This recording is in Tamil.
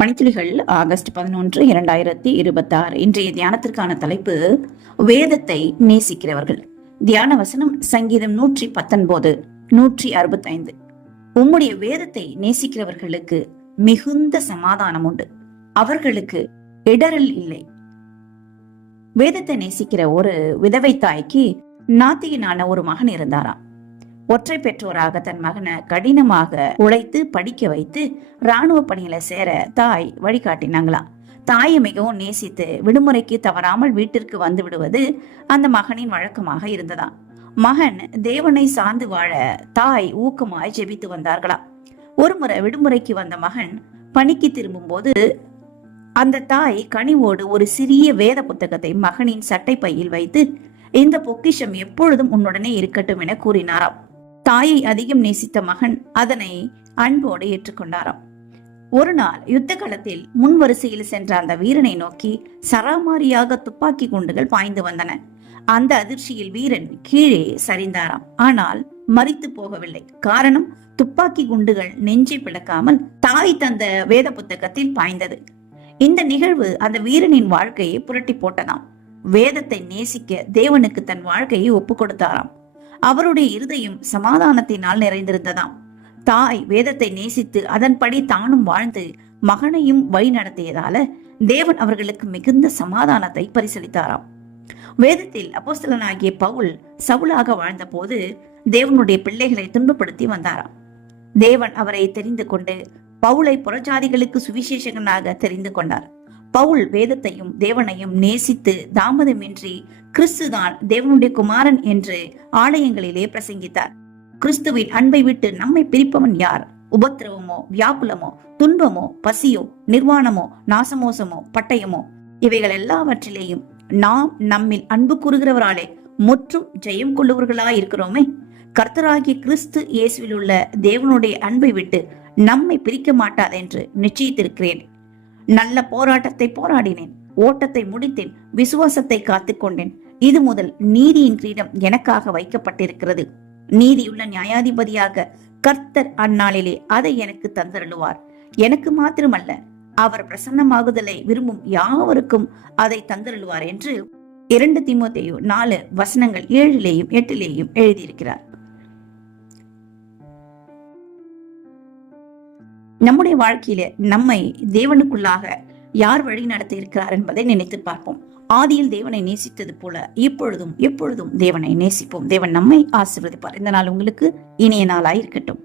பணித்துளிகள் ஆகஸ்ட் 11, 2026. இன்றைய தியானத்திற்கான தலைப்பு வேதத்தை நேசிக்கிறவர்கள். தியான வசனம் சங்கீதம் 119, 165. உம்முடைய வேதத்தை நேசிக்கிறவர்களுக்கு மிகுந்த சமாதானம் உண்டு, அவர்களுக்கு இடரல் இல்லை. வேதத்தை நேசிக்கிற ஒரு விதவை தாய்க்கு நாத்திகனான ஒரு மகன் இருந்தாராம். ஒற்றை பெற்றோராக தன் மகனை கடினமாக உழைத்து படிக்க வைத்து ராணுவ பணியில சேர தாய் வழிகாட்டினாங்களாம். தாயை மிகவும் நேசித்து விடுமுறைக்கு தவறாமல் வீட்டிற்கு வந்து விடுவது அந்த மகனின் வழக்கமாக இருந்ததாம். மகன் தேவனை சார்ந்து வாழ தாய் ஊக்கமாய் ஜெபித்து வந்தார்களாம். ஒருமுறை விடுமுறைக்கு வந்த மகன் பணிக்கு திரும்பும் போது அந்த தாய் கனிவோடு ஒரு சிறிய வேத புத்தகத்தை மகனின் சட்டை பையில் வைத்து, இந்த பொக்கிஷம் எப்பொழுதும் உன்னுடனே இருக்கட்டும் என கூறினாராம். தாயை அதிகம் நேசித்த மகன் அதனை அன்போடு ஏற்றுக்கொண்டாராம். ஒரு நாள் யுத்த களத்தில் முன் வரிசையில் சென்ற அந்த வீரனை நோக்கி சராமாரியாக துப்பாக்கி குண்டுகள் பாய்ந்து வந்தன. அந்த அதிர்ச்சியில் வீரன் கீழே சரிந்தாராம். ஆனால் மரித்து போகவில்லை. காரணம், துப்பாக்கி குண்டுகள் நெஞ்சை பிளக்காமல் தாய் தந்த வேத புத்தகத்தில் பாய்ந்தது. இந்த நிகழ்வு அந்த வீரனின் வாழ்க்கையை புரட்டி போட்டதாம். வேதத்தை நேசிக்க தேவனுக்கு தன் வாழ்க்கையை ஒப்பு கொடுத்தாராம். அவருடைய இருதயம் சமாதானத்தினால் நிறைந்திருந்ததாம். தாய் வேதத்தை நேசித்து அதன்படி தானும் வாழ்ந்து மகனையும் வழி நடத்தியதால தேவன் அவர்களுக்கு மிகுந்த சமாதானத்தை பரிசளித்தாராம். வேதத்தில் அப்போஸ்தலனாகிய பவுல் சவுலாக வாழ்ந்த போது தேவனுடைய பிள்ளைகளை துன்பப்படுத்தி வந்தாராம். தேவன் அவரை தெரிந்து கொண்டு பவுலை புறஜாதிகளுக்கு சுவிசேஷகனாக தெரிந்து கொண்டார். பவுல் வேதத்தையும் தேவனையும் நேசித்து தாமதமின்றி கிறிஸ்துதான் தேவனுடைய குமாரன் என்று ஆலயங்களிலே பிரசங்கித்தார். கிறிஸ்துவின் அன்பை விட்டு நம்மை பிரிப்பவன் யார்? உபத்திரவமோ, வியாகுலமோ, துன்பமோ, பசியோ, நிர்வாணமோ, நாசமோசமோ, பட்டயமோ, இவைகள் எல்லாவற்றிலேயும் நாம் நம்மில் அன்பு கூறுகிறவராலே முற்றும் ஜெயம் கொள்ளுவர்களாய் இருக்கிறோமே. கர்த்தராகிய கிறிஸ்து இயேசுவில் உள்ள தேவனுடைய அன்பை விட்டு நம்மை பிரிக்க மாட்டாது என்று நிச்சயித்திருக்கிறேன். நல்ல போராட்டத்தை போராடினேன், ஓட்டத்தை முடித்தேன், விசுவாசத்தை காத்துக்கொண்டேன். இது முதல் நீதியின் கிரீடம் எனக்காக வைக்கப்பட்டிருக்கிறது. நீதியுள்ள நியாயாதிபதியாக கர்த்தர் அந்நாளிலே அதை எனக்கு தந்தருளுவார். எனக்கு மாத்திரமல்ல, அவர் பிரசன்னமாகுதலை விரும்பும் யாவருக்கும் அதை தந்தருளுவார் என்று 2 தீமோத்தேயு 4 வசனங்கள் 7லேயும் 8லேயும் எழுதியிருக்கிறார். நம்முடைய வாழ்க்கையில நம்மை தேவனுக்குள்ளாக யார் வழி நடத்தி இருக்கிறார் என்பதை நினைத்து பார்ப்போம். ஆதியில் தேவனை நேசித்தது போல இப்பொழுதும் எப்பொழுதும் தேவனை நேசிப்போம். தேவன் நம்மை ஆசீர்வதிப்பார். இந்த நாள் உங்களுக்கு இனிய நாளாய் இருக்கட்டும்.